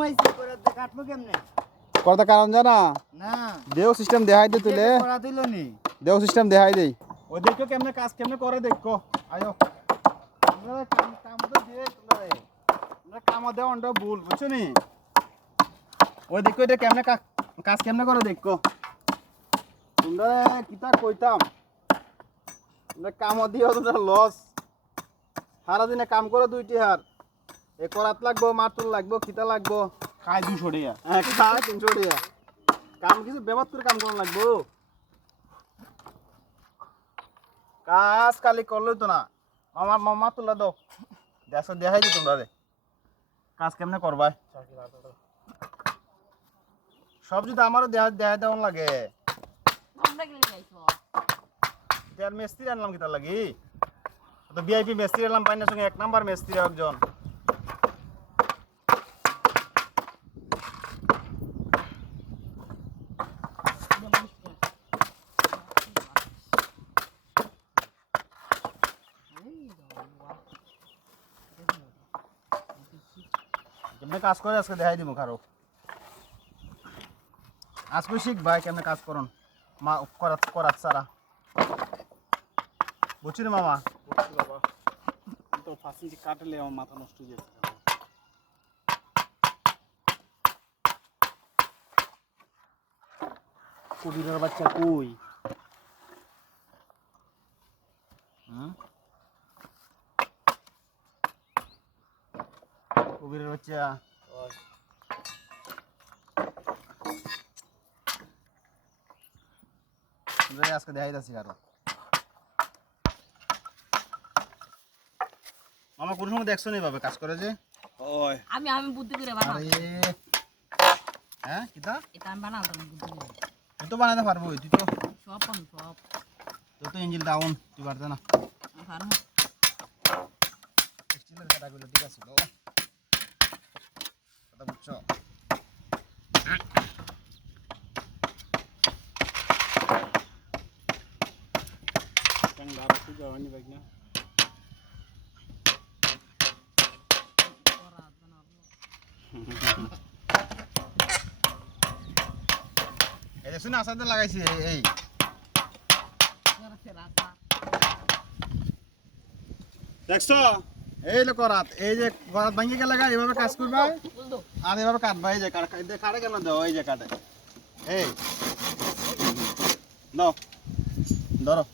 মাইছি করে কাটবো কেমনে করতে কারণ জানা না দেও সিস্টেম দেখাই দে তুলে করা দিল নি দেও সিস্টেম দেখাই দেই ও দেখো কেমনে কাজ কেমনে করে দেখো আয়ো তোমরা কাম তো দিয়ে তোমরা কাম দেও অন্ড ভুল বুঝছো নি ও দেখো এটা কেমনে কাজ কেমনে করে দেখো তোমরা কিতা কইতাম তোমরা কাম দিও তোমরা লস সারা দিনে কাম করে দুইটি হার এ করাত লাগবো মারতুল লাগবো কিতা লাগবো খাই 200 টাকা হ্যাঁ খায় 300 টাকা কাম কিছু ব্যবহার করে কাম করা লাগবো কাজ কালি করলই তো না মামা মামা তুলা দাও দেখাই দি তোমরা রে কাজ কেমনে করবাই সব যদি আমারও দেখাই দেওয়ান লাগে আর মিস্ত্রি আনলাম কি তার লাগি তো ভিআইপি মিস্ত্রি আনলাম পাইনার সঙ্গে 1 নাম্বার মিস্ত্রি একজন কেমনে কাজ করে আজকে দেখাই দিব কারো আজকে শিখ ভাই কেমনে কাজ করুন মা করাত সারা বুঝছি রে মামা বাবা তো ফাসিটি কাটলে আমার মাথা নষ্ট হয়ে যাচ্ছে কবিরের বাচ্চা কই কবিরের বাচ্চা আজকে দেখাই যাচ্ছি আরো মামা কোন সময় দেখছো নি ভাবে কাজ করে যে ওই আমি বুদ্ধি করে বানাই আরে হ্যাঁ কিতা এটা আমি বানাতাম বুদ্ধি করে তুই তো বানাতে পারবো তুই তো সব আমি সব তোর তো ইঞ্জিন ডাউন তুই পারতে না পারবো স্টিলের কাটাগুলো ঠিক আছে কথা বুঝছো কাঙ্গা রাখতে যাওয়ানি ভাই না এই যে শুনে আসাতে লাগাইছি এই দেখছো এই লোক রাত এই যে রাত ভাঙিয়ে গেলে এইভাবে কাজ করবা আর এইভাবে কাটবা এই যে কাটে কেন দাও এই যে কাটে এই দাও ধরো